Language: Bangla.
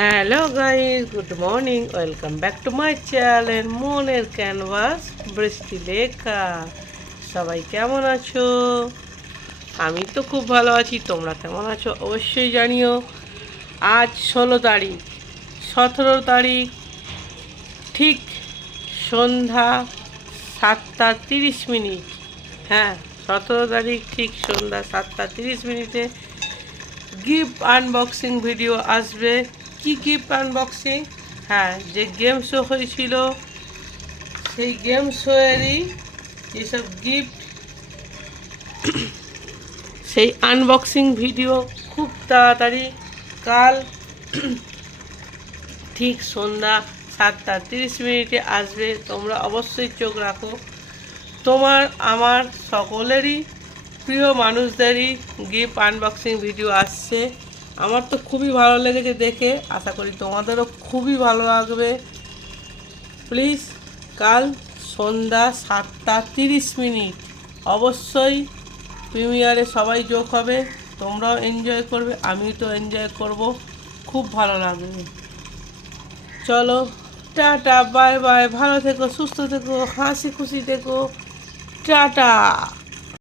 Hello guys good morning welcome back to my channel মনের ক্যানভাস বৃষ্টি লেখা সবাই কেমন আছো? আমি তো খুব ভালো আছি। তোমরা কেমন আছো? অবশ্যই জানিও। আজ ষোলো তারিখ, সতেরো তারিখ, ঠিক সন্ধ্যা সাতটা তিরিশ মিনিট। হ্যাঁ সতেরো তারিখ, ঠিক সন্ধ্যা সাতটা তিরিশ মিনিটে গিফট আনবক্সিং ভিডিও আসবে। কি গিফট আনবক্সিং হ্যাঁ যে গেম শো হয়েছিল, সেই গেম শোয়েরই যেসব গিফট সেই আনবক্সিং ভিডিও খুব তাড়াতাড়ি কাল ঠিক সন্ধ্যা সাতটা তিরিশ মিনিটে আসবে। তোমরা অবশ্যই চোখ রাখো। তোমার, আমার সকলেরই প্রিয় মানুষদেরই গিফট আনবক্সিং ভিডিও আসছে। আমার তো খুবই ভালো লেগেছে দেখে, আশা করি তোমাদেরও খুবই ভালো লাগবে। প্লিজ কাল সন্ধ্যা সাতটা তিরিশ মিনিট, অবশ্যই প্রিমিয়ারে সবাই যোগ হবে, তোমরাও এনজয় করবে আমি তো এনজয় করব, খুব ভালো লাগবে। চলো, টাটা বাই বাই ভালো থেকো, সুস্থ থেকো, হাসি খুশি থেকো, টাটা।